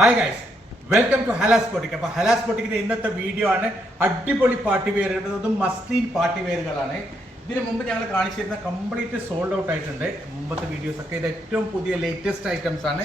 Hi guys welcome to Hala's boutique അപ്പൊ Hala's പൊട്ടിക്കിന്റെ ഇന്നത്തെ video ആണ് അടിപൊളി പാർട്ടി വെയറുകൾ അതും മസ്ലീൻ പാർട്ടി വെയറുകളാണ് ഇതിന് മുമ്പ് ഞങ്ങൾ കാണിച്ചിരുന്ന കംപ്ലീറ്റ് സോൾഡ് ഔട്ട് ആയിട്ടുണ്ട്. മുമ്പത്തെ വീഡിയോസ് ഒക്കെ ഇത് ഏറ്റവും പുതിയ ലേറ്റസ്റ്റ് ഐറ്റംസ് ആണ്.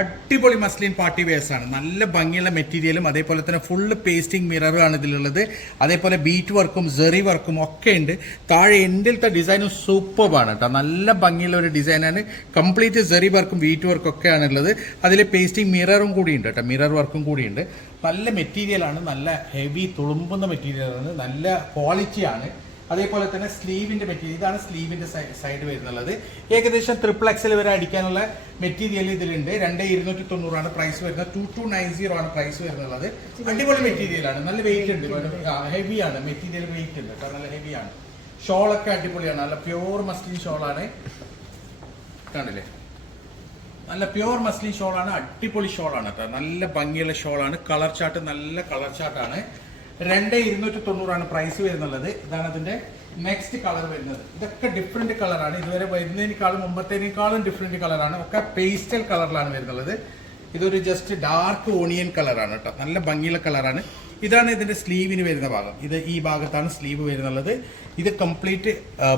അടിപൊളി മസ്ലിൻ പാർട്ടി വെയർസ് ആണ്. നല്ല ഭംഗിയുള്ള മെറ്റീരിയലും അതേപോലെ തന്നെ ഫുള്ള് പേസ്റ്റിംഗ് മിററും ആണ് ഇതിലുള്ളത്. അതേപോലെ ബീറ്റ് വർക്കും ജെറി വർക്കും ഒക്കെ ഉണ്ട്. താഴെ എൻഡിലത്തെ ഡിസൈനും സൂപ്പറാണ് കേട്ടോ നല്ല ഭംഗിയുള്ള ഒരു ഡിസൈനാണ് കംപ്ലീറ്റ് ജെറി വർക്കും ബീറ്റ് വർക്കും ഒക്കെയാണ് ഉള്ളത്. അതിൽ പേസ്റ്റിംഗ് മിററും കൂടി ഉണ്ട് കേട്ടോ മിറർ വർക്കും കൂടിയുണ്ട് നല്ല മെറ്റീരിയലാണ് നല്ല ഹെവി തുളുമ്പുന്ന മെറ്റീരിയലാണ് നല്ല ക്വാളിറ്റിയാണ് അതേപോലെ തന്നെ സ്ലീവിന്റെ മെറ്റീരിയൽ ഇതാണ് സ്ലീവിന്റെ സൈഡ് വരുന്നുള്ളത്. ഏകദേശം ട്രിപ്പിൾ എക്സൽ വരെ അടിക്കാനുള്ള മെറ്റീരിയൽ ഇതിലുണ്ട്. രണ്ട് ഇരുന്നൂറ്റി തൊണ്ണൂറാണ് പ്രൈസ് വരുന്നത്. ടു ടു നയൻ സീറോ ആണ് പ്രൈസ് വരുന്നുള്ളത്. അടിപൊളി മെറ്റീരിയലാണ്. നല്ല വെയിറ്റ് ഉണ്ട്. ഹെവിയാണ് മെറ്റീരിയൽ വെയിറ്റ് ഉണ്ട്. കാരണം നല്ല ഹെവിയാണ് ഒക്കെ അടിപൊളിയാണ്. നല്ല പ്യൂർ മസ്ലിൻ ഷോളാണ്. കാണില്ലേ നല്ല പ്യൂർ മസ്ലിൻ ഷോളാണ്. അടിപൊളി ഷോളാണ് കേട്ടോ. നല്ല ഭംഗിയുള്ള ഷോളാണ്. കളർ ചാർട്ട് നല്ല കളർ ചാർട്ടാണ് രണ്ട് ഇരുന്നൂറ്റി തൊണ്ണൂറാണ് പ്രൈസ് വരുന്നുള്ളത്. ഇതാണ് അതിന്റെ നെക്സ്റ്റ് കളർ വരുന്നത്. ഇതൊക്കെ ഡിഫറെന്റ് കളറാണ് ഇതുവരെ വരുന്നതിനേക്കാളും മുമ്പത്തേനേക്കാളും ഡിഫറെന്റ് കളറാണ് ഒക്കെ പേസ്റ്റൽ കളറിലാണ് വരുന്നുള്ളത്. ഇതൊരു ജസ്റ്റ് ഡാർക്ക് ഓണിയൻ കളറാണ് കേട്ടോ. നല്ല ഭംഗിയുള്ള കളറാണ് ഇതാണ് ഇതിന്റെ സ്ലീവിന് വരുന്ന ഭാഗം. ഇത് ഈ ഭാഗത്താണ് സ്ലീവ് വരുന്നുള്ളത്. ഇത് കംപ്ലീറ്റ്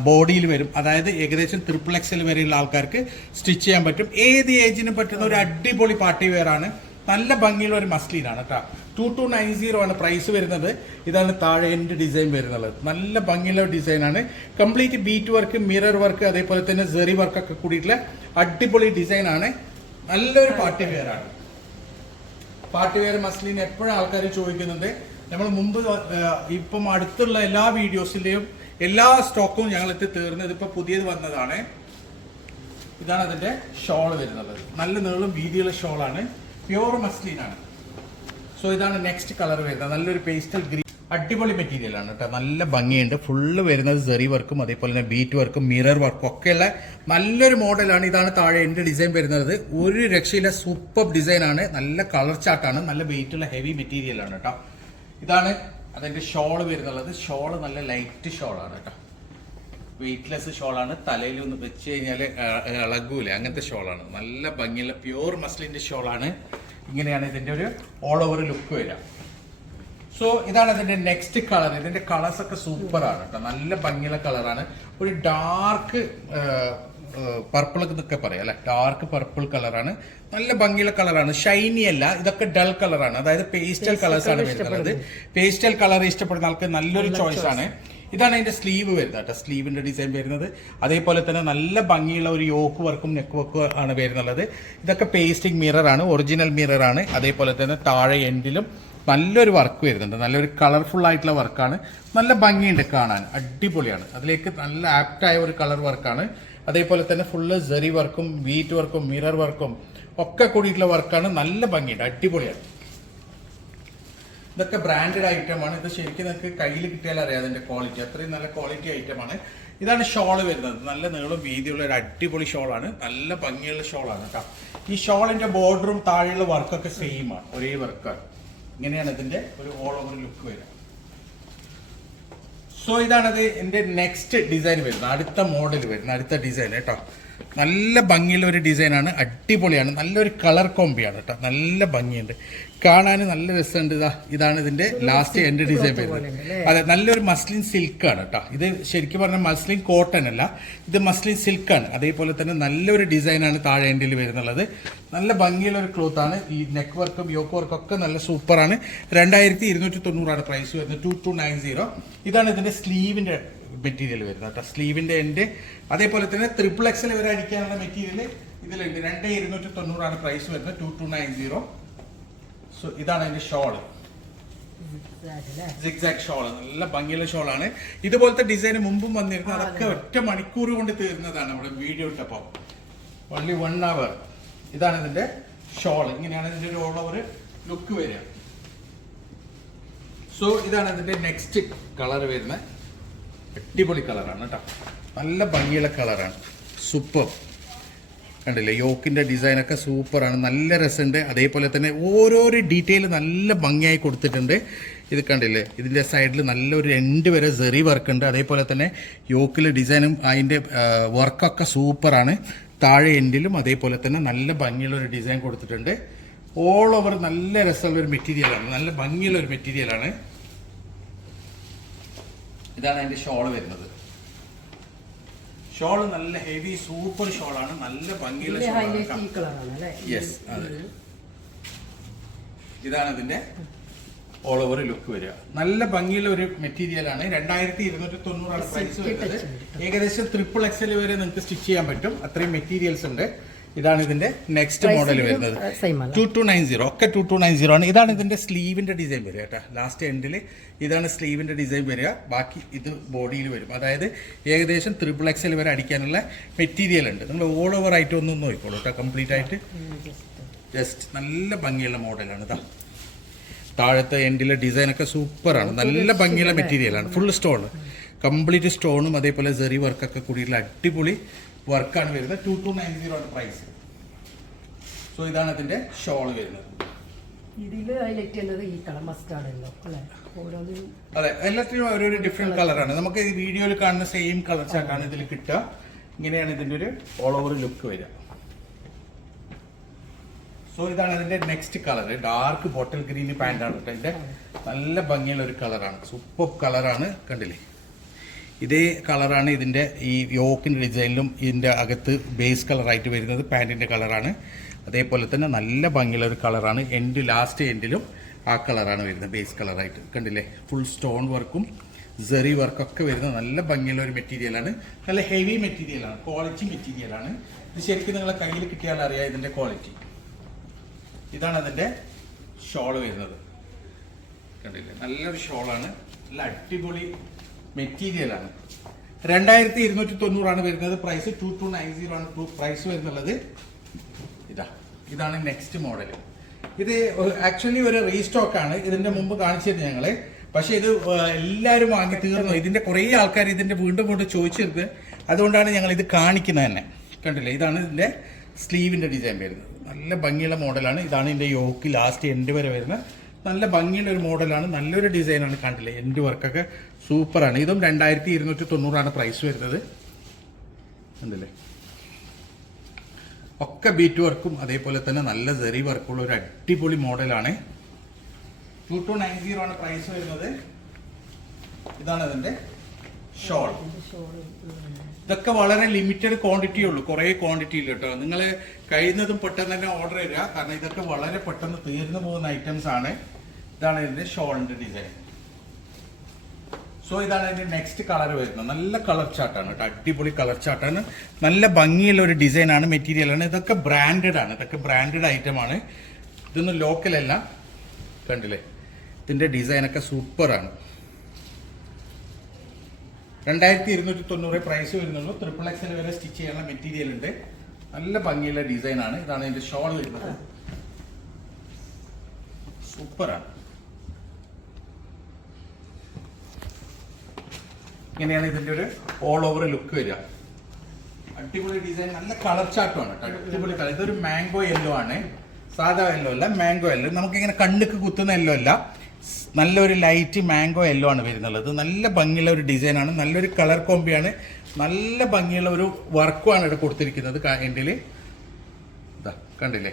ബോഡിയിൽ വരും. അതായത് ഏകദേശം ട്രിപ്പിൾ എക്സൽ വരെയുള്ള ആൾക്കാർക്ക് സ്റ്റിച്ച് ചെയ്യാൻ പറ്റും. ഏത് ഏജിനും പറ്റുന്ന ഒരു അടിപൊളി പാർട്ടി വെയർ ആണ്. നല്ല ഭംഗിയുള്ള ഒരു മസ്ലീനാണ് കേട്ടോ. ടു ടു നയൻ സീറോ ആണ് പ്രൈസ് വരുന്നത്. ഇതാണ് താഴെ എന്റെ ഡിസൈൻ വരുന്നത്. നല്ല ഭംഗിയുള്ള ഡിസൈനാണ് complete bead work mirror work അതേപോലെ തന്നെ സെറി വർക്കൊക്കെ കൂടിയിട്ടുള്ള അടിപൊളി ഡിസൈനാണ് നല്ലൊരു പാർട്ടി വെയറാണ് പാർട്ടി വെയർ മസ്ലിൻ എപ്പോഴും ആൾക്കാർ ചോദിക്കുന്നുണ്ട്. നമ്മൾ മുമ്പ് ഇപ്പം അടുത്തുള്ള എല്ലാ വീഡിയോസിലെയും എല്ലാ സ്റ്റോക്കും ഞങ്ങൾക്ക് തീർന്നത് ഇതിപ്പോ പുതിയത് വന്നതാണ്. ഇതാണ് അതിന്റെ ഷോൾ വരുന്നത്. നല്ല നീളം വീതിയുള്ള ഷോളാണ് പ്യൂർ മസ്ലിൻ ആണ്. സോ ഇതാണ് നെക്സ്റ്റ് കളർ വരുന്നത്. നല്ലൊരു പേസ്റ്റൽ ഗ്രീൻ അടിപൊളി മെറ്റീരിയൽ ആണ് കേട്ടോ. നല്ല ഭംഗിയുണ്ട്. ഫുള്ള് വരുന്നത് സെറി വർക്കും അതേപോലെ തന്നെ ബീറ്റ് വർക്കും മിറർ വർക്കും ഒക്കെയുള്ള നല്ലൊരു മോഡലാണ് ഇതാണ് താഴെ എന്റെ ഡിസൈൻ വരുന്നത്. ഒരു രക്ഷയില്ല സൂപ്പർ ഡിസൈനാണ് നല്ല കളർ ചാർട്ടാണ് നല്ല വെയിറ്റ് ഉള്ള ഹെവി മെറ്റീരിയൽ ആണ് കേട്ടോ. ഇതാണ് അതിന്റെ ഷോൾ വരുന്നുള്ളത്. ഷോൾ നല്ല ലൈറ്റ് ഷോളാണ് കേട്ടോ. വെയിറ്റ്ലെസ് ഷോളാണ് തലയിൽ ഒന്ന് വെച്ച് കഴിഞ്ഞാൽ ഇളകൂല. അങ്ങനത്തെ ഷോളാണ് നല്ല ഭംഗിയുള്ള പ്യൂർ മസ്ലിന്റെ ഷോളാണ് ഇങ്ങനെയാണ് ഇതിന്റെ ഒരു ഓൾ ഓവർ ലുക്ക് വരിക. സോ ഇതാണ് ഇതിന്റെ നെക്സ്റ്റ് കളർ ഇതിന്റെ കളേഴ്സ് ഒക്കെ സൂപ്പർ ആണ് കേട്ടോ. നല്ല ഭംഗിയുള്ള കളറാണ് ഒരു ഡാർക്ക് പർപ്പിൾ എന്നൊക്കെ പറയാം അല്ലെ? ഡാർക്ക് പർപ്പിൾ കളറാണ് നല്ല ഭംഗിയുള്ള കളറാണ് ഷൈനി അല്ല ഇതൊക്കെ ഡൾ കളറാണ് അതായത് പേസ്റ്റൽ കളേഴ്സ് ആണ് വരുന്നത്. പേസ്റ്റൽ കളർ ഇഷ്ടപ്പെടുന്ന ആൾക്ക് നല്ലൊരു ചോയ്സ് ആണ്. ഇതാണ് അതിന്റെ സ്ലീവ് വരുന്നത് കേട്ടോ. സ്ലീവിന്റെ ഡിസൈൻ വരുന്നത്. അതേപോലെ തന്നെ നല്ല ഭംഗിയുള്ള ഒരു യോക്ക് വർക്കും നെക്ക് വർക്കും ആണ് വരുന്നുള്ളത്. ഇതൊക്കെ പേസ്റ്റിംഗ് മിറർ ആണ് ഒറിജിനൽ മിറർ ആണ്. അതേപോലെ തന്നെ താഴെ എൻഡിലും നല്ലൊരു വർക്ക് വരുന്നുണ്ട്. നല്ലൊരു കളർഫുൾ ആയിട്ടുള്ള വർക്കാണ് നല്ല ഭംഗിയുണ്ട് കാണാൻ. അടിപൊളിയാണ്. അതിലേക്ക് നല്ല ആപ്റ്റായ ഒരു കളർ വർക്കാണ് അതേപോലെ തന്നെ ഫുള്ള് ജെറി വർക്കും വീറ്റ് വർക്കും മിറർ വർക്കും ഒക്കെ കൂടിയിട്ടുള്ള വർക്കാണ് നല്ല ഭംഗിയുണ്ട്. അടിപൊളിയാണ്. ഇതൊക്കെ ബ്രാൻഡഡ് ആണ്. ഇത് ശരിക്കും നിങ്ങൾക്ക് കയ്യിൽ കിട്ടിയാൽ അറിയാം അതിന്റെ ക്വാളിറ്റി അത്രയും നല്ല ക്വാളിറ്റി ഐറ്റം ആണ്. ഇതാണ് ഷോൾ വരുന്നത്. നല്ല നീളം വീതിയുള്ള ഒരു അടിപൊളി ഷോളാണ് നല്ല ഭംഗിയുള്ള ഷോളാണ് കേട്ടോ. ഈ ഷോളിന്റെ ബോർഡറും താഴെയുള്ള വർക്കൊക്കെ സെയിം ആണ്. ഒരേ വർക്കാണ് ഇങ്ങനെയാണ് ഇതിന്റെ ഒരു ഓൾ ഓവർ ലുക്ക് വരുന്നത് സോ ഇതാണത് എന്റെ നെക്സ്റ്റ് ഡിസൈൻ വരുന്നത്. അടുത്ത മോഡൽ വരുന്നത്. അടുത്ത ഡിസൈൻ കേട്ടോ. നല്ല ഭംഗിയുള്ള ഒരു ഡിസൈനാണ് അടിപൊളിയാണ് നല്ലൊരു കളർ കോമ്പിയാണ് കേട്ടോ നല്ല ഭംഗിയുണ്ട്. കാണാൻ നല്ല രസമുണ്ട്. ഇതാ ഇതാണ് ഇതിന്റെ ലാസ്റ്റ് എൻഡ് ഡിസൈൻ വരുന്നത്. അതെ നല്ലൊരു മസ്ലിൻ സിൽക്കാണ് കേട്ടോ ഇത് ശരിക്കും പറഞ്ഞാൽ മസ്ലിൻ കോട്ടൺ അല്ല ഇത് മസ്ലിൻ സിൽക്കാണ് അതേപോലെ തന്നെ നല്ലൊരു ഡിസൈനാണ് താഴെ എൻഡിൽ വരുന്നുള്ളത്. നല്ല ഭംഗിയുള്ള ഒരു ക്ലോത്ത് ആണ്. ഈ നെക്ക് വർക്കും യോക്ക് വർക്കും ഒക്കെ നല്ല സൂപ്പറാണ് രണ്ടായിരത്തി ഇരുന്നൂറ്റി തൊണ്ണൂറാണ് പ്രൈസ് വരുന്നത്. ടു ടു നയൻ സീറോ ഇതാണ് ഇതിന്റെ സ്ലീവിന്റെ മെറ്റീരിയൽ വരുന്നത് കേട്ടോ. സ്ലീവിന്റെ എൻഡ് അതേപോലെ തന്നെ ത്രിപ്പിൾ എക്സൽ വരെ അടിക്കാനുള്ള മെറ്റീരിയൽ ഇതിലുണ്ട്. രണ്ട് ഇരുന്നൂറ്റി തൊണ്ണൂറാണ് പ്രൈസ് വരുന്നത്. Two two nine zero so ഇതാണ് അതിന്റെ ഷോൾ സിക്സാക് ഷോൾ നല്ല ഭംഗിയുള്ള ഷോൾ ആണ്. ഇതുപോലത്തെ ഡിസൈൻ മുമ്പും വന്നിരുന്നു. അതൊക്കെ ഒറ്റ മണിക്കൂർ കൊണ്ട് തീർന്നതാണ് നമ്മുടെ വീഡിയോ ഇട്ടപ്പോൾ. ഓൺലി വൺ അവർ ഇതാണ് ഇതിന്റെ ഷോൾ ഇങ്ങനെയാണ് ഇതിന്റെ ഒരു ഓൾ ഓവർ ലുക്ക് വരിക. സോ ഇതാണ് ഇതിന്റെ നെക്സ്റ്റ് കളർ വരുന്നത്. അടിപൊളി കളറാണ് കേട്ടോ. നല്ല ഭംഗിയുള്ള കളറാണ്. സൂപ്പർ കണ്ടില്ലേ? യോക്കിന്റെ ഡിസൈൻ ഒക്കെ സൂപ്പറാണ്. നല്ല രസമുണ്ട്. അതേപോലെ തന്നെ ഓരോരോ ഡീറ്റെയിൽ നല്ല ഭംഗിയായി കൊടുത്തിട്ടുണ്ട്. ഇത് കണ്ടില്ലേ? ഇതിന്റെ സൈഡിൽ നല്ലൊരു രണ്ട് വരെ സെറി വർക്ക് ഉണ്ട്. അതേപോലെ തന്നെ യോക്കിലെ ഡിസൈനും അതിന്റെ വർക്കൊക്കെ സൂപ്പറാണ്. താഴെ എൻഡിലും അതേപോലെ തന്നെ നല്ല ഭംഗിയുള്ള ഒരു ഡിസൈൻ കൊടുത്തിട്ടുണ്ട്. ഓൾ ഓവർ നല്ല രസമുള്ള ഒരു മെറ്റീരിയലാണ് നല്ല ഭംഗിയുള്ള ഒരു മെറ്റീരിയലാണ് ഇതാണ് അതിന്റെ ഷോൾ വരുന്നത്. ഷോൾ നല്ല ഹെവി സൂപ്പർ ഷോളാണ് നല്ല ഭംഗിയുള്ള ഷോളാണ് യെസ് അതെ. ഇതാണ് അതിന്റെ ഓൾ ഓവർ ലുക്ക് വരിക. നല്ല ഭംഗിയുള്ള ഒരു മെറ്റീരിയൽ ആണ്. രണ്ടായിരത്തി ഇരുന്നൂറ്റി തൊണ്ണൂറാണ് പ്രൈസ് വരുന്നത്. ഏകദേശം ട്രിപ്പിൾ എക്സൽ വരെ നിങ്ങൾക്ക് സ്റ്റിച്ച് ചെയ്യാൻ പറ്റും. അത്രയും മെറ്റീരിയൽസ് ഉണ്ട്. ഇതാണ് ഇതിന്റെ നെക്സ്റ്റ് മോഡൽ വരുന്നത്? ടു ടു നയൻ സീറോ ഒക്കെ ടു ടു നയൻ സീറോ ആണ്. ഇതാണ് ഇതിന്റെ സ്ലീവിന്റെ ഡിസൈൻ വരിക കേട്ടോ. ലാസ്റ്റ് എൻഡിൽ ഇതാണ് സ്ലീവിന്റെ ഡിസൈൻ വരിക. ബാക്കി ഇത് ബോഡിയിൽ വരും. അതായത് ഏകദേശം ത്രിപിൾ എക്സൽ വരെ അടിക്കാനുള്ള മെറ്റീരിയൽ ഉണ്ട്. നമ്മൾ ഓൾ ഓവർ ആയിട്ട് ഒന്നും നോക്കിക്കോളൂ കേട്ടോ. കംപ്ലീറ്റ് ആയിട്ട്. ജസ്റ്റ് നല്ല ഭംഗിയുള്ള മോഡലാണ് ഇതാ താഴത്തെ എൻഡിലെ ഡിസൈൻ ഒക്കെ സൂപ്പറാണ് നല്ല ഭംഗിയുള്ള മെറ്റീരിയലാണ് ഫുൾ സ്റ്റോൺ കംപ്ലീറ്റ് സ്റ്റോണും അതേപോലെ സെറി വർക്കൊക്കെ കൂടിയിട്ടുള്ള അടിപൊളി വർക്കാണ് വരുന്നത്. ടു ടു നയൻ സീറോ ആണ് പ്രൈസ്. സോ ഇതാണ് അതിന്റെ ഷോൾ വരുന്നത്. ഇതിൽ ഹൈലൈറ്റ് ചെയ്യുന്നത് ഈ കളർ മസ്റ്റാർഡ് അതെ എല്ലാത്തിനും ഓരോരോ ഡിഫറെന്റ് കളറാണ് നമുക്ക് ഈ വീഡിയോയിൽ കാണുന്ന സെയിം കളർ ചാക്കാണ് ഇതിൽ കിട്ടുക. ഇങ്ങനെയാണ് ഇതിന്റെ ഒരു ഓൾ ഓവർ ലുക്ക് വരിക. സോ ഇതാണ് ഇതിന്റെ next colour dark bottle green pant ആണ്. കേട്ടോ ഇതിന്റെ നല്ല ഭംഗിയുള്ള ഒരു കളറാണ് സൂപ്പർ കളറാണ് കണ്ടില്ലേ? ഇതേ കളറാണ് ഇതിന്റെ ഈ യോക്കിന്റെ ഡിസൈനിലും ഇതിന്റെ അകത്ത് ബേസ് കളറായിട്ട് വരുന്നത് പാന്റിന്റെ കളറാണ്. അതേപോലെ തന്നെ നല്ല ഭംഗിയുള്ള ഒരു കളറാണ്. എൻഡ് ലാസ്റ്റ് എൻഡിലും ആ കളറാണ് വരുന്നത് ബേസ് കളറായിട്ട്. കണ്ടില്ലേ? ഫുൾ സ്റ്റോൺ വർക്കും സെറി വർക്കൊക്കെ വരുന്ന നല്ല ഭംഗിയുള്ള ഒരു മെറ്റീരിയലാണ് നല്ല ഹെവി മെറ്റീരിയലാണ് ക്വാളിറ്റി മെറ്റീരിയലാണ് ഇത് ശരിക്കും നിങ്ങളെ കയ്യിൽ കിട്ടിയാൽ അറിയാം ഇതിന്റെ ക്വാളിറ്റി ഇതാണ് അതിന്റെ ഷോൾ വരുന്നത്. കണ്ടില്ലേ? നല്ലൊരു ഷോളാണ് നല്ല അടിപൊളി മെറ്റീരിയലാണ്. രണ്ടായിരത്തി ഇരുന്നൂറ്റി തൊണ്ണൂറാണ് വരുന്നത്. Price two two nine zero ആണ്. പ്രൈസ് വരുന്നുള്ളത്. ഇതാ ഇതാണ് നെക്സ്റ്റ് മോഡൽ ഇത് ആക്ച്വലി ഒരു റീസ്റ്റോക്ക് ആണ്. ഇതിന്റെ മുമ്പ് കാണിച്ചിരുന്നു ഞങ്ങൾ. പക്ഷെ ഇത് എല്ലാവരും വാങ്ങി തീർന്നു. ഇതിന്റെ കുറേ ആൾക്കാർ ഇതിന്റെ വീണ്ടും വീണ്ടും ചോദിച്ചിരുന്നത്. അതുകൊണ്ടാണ് ഞങ്ങൾ ഇത് കാണിക്കുന്നത് തന്നെ. കണ്ടില്ലേ? ഇതാണ് ഇതിന്റെ സ്ലീവിന്റെ ഡിസൈൻ വരുന്നത്. നല്ല ഭംഗിയുള്ള മോഡലാണ്. ഇതാണ് ഇതിന്റെ യോക്ക് ലാസ്റ്റ് എൻഡ് വരെ വരുന്ന നല്ല ഭംഗിയുള്ള ഒരു മോഡലാണ് നല്ലൊരു ഡിസൈനാണ് കണ്ടില്ലേ എന്റെ വർക്കൊക്കെ സൂപ്പറാണ്. ഇതും രണ്ടായിരത്തി ഇരുന്നൂറ്റി തൊണ്ണൂറാണ് പ്രൈസ് വരുന്നത്. കണ്ടില്ലേ? ഒക്കെ ബീറ്റ് വർക്കും അതേപോലെ തന്നെ നല്ല ജെറി വർക്കുള്ള ഒരു അടിപൊളി മോഡലാണ്. ടു ടു നയൻ സീറോ ആണ് പ്രൈസ് വരുന്നത്. ഇതാണ് അതിന്റെ ഷോൾ ഇതൊക്കെ വളരെ ലിമിറ്റഡ് ക്വാണ്ടിറ്റി ഉള്ളൂ കുറേ ക്വാണ്ടിറ്റി ഇല്ല കേട്ടോ. നിങ്ങൾ കഴിയുന്നതും പെട്ടെന്ന് തന്നെ ഓർഡർ ചെയ്യുക കാരണം ഇതൊക്കെ വളരെ പെട്ടെന്ന് തീർന്നു പോകുന്ന ഐറ്റംസ് ആണ്. ഇതാണ് ഇതിന്റെ ഷോളിന്റെ ഡിസൈൻ സോ ഇതാണ് ഇതിന്റെ നെക്സ്റ്റ് കളർ വരുന്നത്. നല്ല കളർ ചാർട്ടാണ് കേട്ടോ. അടിപൊളി കളർ ചാർട്ടാണ് നല്ല ഭംഗിയുള്ള ഒരു മെറ്റീരിയൽ ആണ് ഇതൊക്കെ ബ്രാൻഡഡ് ആണ്. ഇതൊക്കെ ബ്രാൻഡഡ് ഐറ്റം ആണ്. ഇതൊന്നും ലോക്കലല്ല കണ്ടില്ലേ? ഇതിന്റെ ഡിസൈനൊക്കെ സൂപ്പറാണ് രണ്ടായിരത്തി ഇരുന്നൂറ്റി തൊണ്ണൂറ് പ്രൈസ് വരുന്നുള്ളൂ. ട്രിപ്പിൾ എക്സൽ വരെ സ്റ്റിച്ച് ചെയ്യാനുള്ള മെറ്റീരിയൽ ഉണ്ട്. നല്ല ഭംഗിയുള്ള ഡിസൈൻ ആണ്. ഇതാണ് ഇതിന്റെ ഷോൾ വരുന്നത്. സൂപ്പറാണ് ഇങ്ങനെയാണ് ഇതിന്റെ ഒരു ഓൾ ഓവർ ലുക്ക് വരിക. അടിപൊളി ഡിസൈൻ നല്ല കളർ കേട്ടോ. അടിപൊളി കളർ ഇതൊരു മാംഗോ യെല്ലോ ആണ്. സാധാ യെല്ലോ അല്ല മാംഗോ യെല്ലോ നമുക്ക് ഇങ്ങനെ കണ്ണുക്ക് കുത്തുന്ന യെല്ലോ അല്ല. നല്ലൊരു ലൈറ്റ് മാംഗോ യെല്ലോ ആണ് വരുന്നുള്ളത് നല്ല ഭംഗിയുള്ള ഒരു ഡിസൈനാണ് നല്ലൊരു കളർ കോമ്പിയാണ് നല്ല ഭംഗിയുള്ള ഒരു വർക്കുമാണ് ഇവിടെ കൊടുത്തിരിക്കുന്നത് ഇതാ കണ്ടില്ലേ?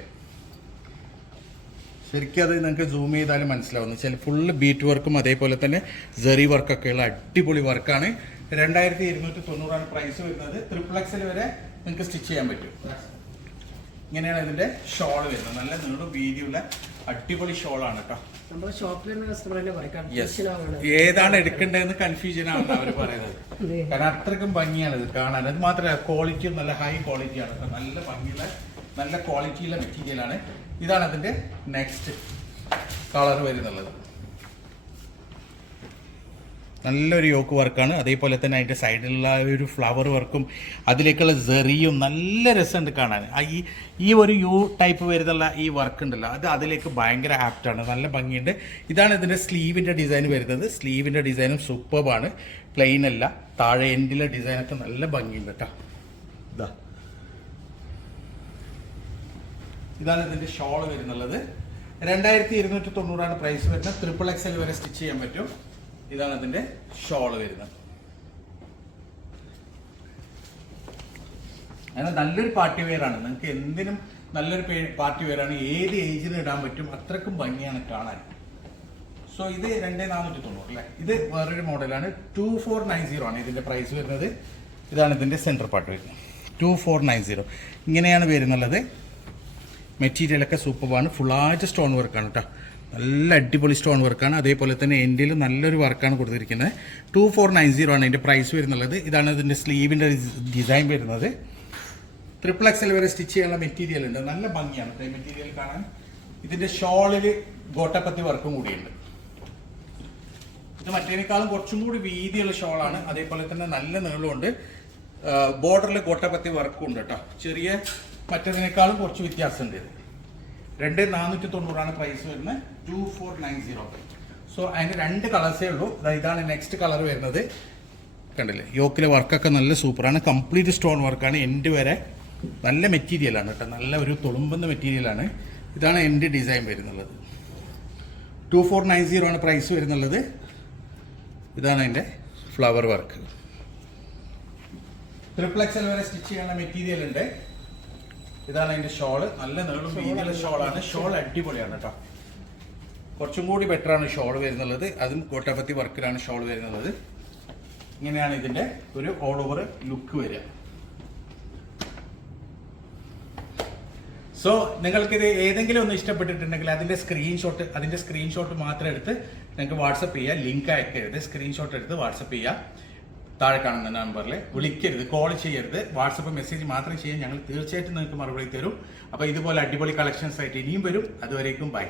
ശരിക്കും അത് നിങ്ങൾക്ക് സൂം ചെയ്താലും മനസ്സിലാവും ചില ഫുള്ള് ബീറ്റ് വർക്കും അതേപോലെ തന്നെ ജെറി വർക്കൊക്കെയുള്ള അടിപൊളി വർക്കാണ് രണ്ടായിരത്തി ഇരുന്നൂറ്റി തൊണ്ണൂറാണ് പ്രൈസ് വരുന്നത് ട്രിപ്പിൾ എക്സൽ വരെ നിങ്ങൾക്ക് സ്റ്റിച്ച് ചെയ്യാൻ പറ്റും. ഇങ്ങനെയാണ് ഇതിന്റെ ഷോൾ വരുന്നത്. നല്ല നീളും വീതിയുള്ള അടിപൊളി ഷോളാണ് കേട്ടോ. ഏതാണ് എടുക്കേണ്ടതെന്ന് കൺഫ്യൂഷൻ ആണ് അവർ പറയുന്നത് കാരണം അത്രക്കും ഭംഗിയാണ് ഇത് കാണാൻ. അത് മാത്രമല്ല ക്വാളിറ്റിയും നല്ല ഹൈ ക്വാളിറ്റിയാണ് നല്ല ഭംഗിയുള്ള നല്ല ക്വാളിറ്റിയുള്ള മെറ്റീരിയൽ ആണ് ഇതാണ് അതിന്റെ നെക്സ്റ്റ് കളർ വരുന്നുള്ളത്. നല്ലൊരു യോക്ക് വർക്കാണ്. അതേപോലെ തന്നെ അതിന്റെ സൈഡിലുള്ള ഒരു ഫ്ലവർ വർക്കും അതിലേക്കുള്ള സെറിയും നല്ല രസമുണ്ട് കാണാൻ. ഈ ഈ ഒരു യു ടൈപ്പ് വരുന്നുള്ള ഈ വർക്ക് ഉണ്ടല്ലോ അത് അതിലേക്ക് ഭയങ്കര ആപ്റ്റാണ് നല്ല ഭംഗിയുണ്ട്. ഇതാണ് ഇതിന്റെ സ്ലീവിന്റെ ഡിസൈൻ വരുന്നത്. സ്ലീവിന്റെ ഡിസൈനും സൂപ്പർബാണ് പ്ലെയിൻ അല്ല. താഴെ എൻഡിലെ ഡിസൈനൊക്കെ നല്ല ഭംഗിയുണ്ട് കേട്ടോ ഇതാ ഇതാണ് ഇതിന്റെ ഷോൾ വരുന്നുള്ളത്. രണ്ടായിരത്തി ഇരുന്നൂറ്റി തൊണ്ണൂറാണ് പ്രൈസ് വരുന്നത് ട്രിപ്പിൾ എക്സൽ വരെ സ്റ്റിച്ച് ചെയ്യാൻ പറ്റും. ഇതാണ് ഇതിന്റെ ഷോൾ വരുന്നത്. അങ്ങനെ നല്ലൊരു പാർട്ടി വെയറാണ് നിങ്ങൾക്ക് എന്തിനും നല്ലൊരു പാർട്ടി വെയറാണ് ഏത് ഏജിന് ഇടാൻ പറ്റും അത്രക്കും ഭംഗിയാണ് കാണാൻ. സോ ഇത് രണ്ടേ നാനൂറ്റി തൊണ്ണൂറ് അല്ലേ? ഇത് വേറൊരു മോഡലാണ് ടു ഫോർ നയൻ സീറോ ആണ് ഇതിന്റെ പ്രൈസ് വരുന്നത്. ഇതാണ് ഇതിന്റെ സെന്റർ പാർട്ട് വരുന്നത് ടു ഫോർ നയൻ സീറോ ഇങ്ങനെയാണ് വരുന്നുള്ളത്. മെറ്റീരിയലൊക്കെ സൂപ്പറാണ് ഫുള്ളായിട്ട് സ്റ്റോൺ വർക്കാണ് കേട്ടോ നല്ല അടിപൊളി സ്റ്റോൺ വർക്കാണ് അതേപോലെ തന്നെ എന്റെ നല്ലൊരു വർക്കാണ് കൊടുത്തിരിക്കുന്നത്. ടു ഫോർ നയൻ സീറോ ആണ് അതിന്റെ പ്രൈസ് വരുന്നുള്ളത്. ഇതാണ് ഇതിന്റെ സ്ലീവിന്റെ ഡിസൈൻ വരുന്നത്. ട്രിപ്പിൾ എക്സൽ വരെ സ്റ്റിച്ച് ചെയ്യാനുള്ള മെറ്റീരിയൽ ഉണ്ട്. നല്ല ഭംഗിയാണ് മെറ്റീരിയൽ കാണാൻ. ഇതിന്റെ ഷോളിൽ ഗോട്ടപ്പത്തി വർക്കും കൂടിയുണ്ട്. ഇത് മറ്റേനേക്കാളും കുറച്ചും കൂടി വീതിയുള്ള ഷോളാണ് അതേപോലെ തന്നെ നല്ല നീളമുണ്ട് ബോർഡറിൽ ഗോട്ടപ്പത്തി വർക്കും ഉണ്ട് കേട്ടോ ചെറിയ മറ്റേതിനേക്കാളും കുറച്ച് വ്യത്യാസമുണ്ട്. ഇത് രണ്ട് നാനൂറ്റി തൊണ്ണൂറാണ് പ്രൈസ് വരുന്നത്. Two four nine zero so അതിന് രണ്ട് കളേഴ്സേ ഉള്ളൂ. ഇതാണ് നെക്സ്റ്റ് കളർ വരുന്നത്. കണ്ടില്ലേ? യോക്കിലെ വർക്കൊക്കെ നല്ല സൂപ്പറാണ്. കംപ്ലീറ്റ് സ്റ്റോൺ വർക്കാണ് എൻഡ് വരെ നല്ല മെറ്റീരിയലാണ് കേട്ടോ. നല്ല ഒരു തുളുമ്പുന്ന മെറ്റീരിയലാണ് ഇതാണ് എന്റെ ഡിസൈൻ വരുന്നുള്ളത്. ടു ഫോർ നയൻ സീറോ ആണ് പ്രൈസ് വരുന്നുള്ളത്. ഇതാണ് അതിന്റെ ഫ്ലവർ വർക്ക് ട്രിപ്ലക്സൽ വരെ സ്റ്റിച്ച് ചെയ്യുന്ന മെറ്റീരിയൽ ഉണ്ട്. ഇതാണ് അതിന്റെ ഷോൾ. നല്ല നീളം വീതിയുള്ള ഷോളാണ്. ഷോൾ അടിപൊളിയാണ് കേട്ടോ കുറച്ചും കൂടി ബെറ്റർ ആണ് ഷോൾ വരുന്നുള്ളത്. അതും കോട്ടപ്പത്തി വർക്കിലാണ് ഷോൾ വരുന്നത് ഇങ്ങനെയാണ് ഇതിന്റെ ഒരു ഓൾ ഓവർ ലുക്ക് വരിക. സോ നിങ്ങൾക്കിത് ഏതെങ്കിലും ഒന്ന് ഇഷ്ടപ്പെട്ടിട്ടുണ്ടെങ്കിൽ അതിന്റെ സ്ക്രീൻഷോട്ട് അതിന്റെ സ്ക്രീൻഷോട്ട് മാത്രം എടുത്ത് നിങ്ങൾക്ക് വാട്സപ്പ് ചെയ്യുക ലിങ്ക് അയക്കരുത്. സ്ക്രീൻഷോട്ട് എടുത്ത് വാട്സപ്പ് ചെയ്യുക താഴെ കാണുന്ന നമ്പറിൽ വിളിക്കരുത് കോൾ ചെയ്യരുത്. വാട്സപ്പ് മെസ്സേജ് മാത്രം ചെയ്യാൻ ഞങ്ങൾ തീർച്ചയായിട്ടും നിങ്ങൾക്ക് മറുപടി തരും. അപ്പോൾ ഇതുപോലെ അടിപൊളി കളക്ഷൻസ് ആയിട്ട് ഇനിയും വരും. അതുവരേക്കും ബൈ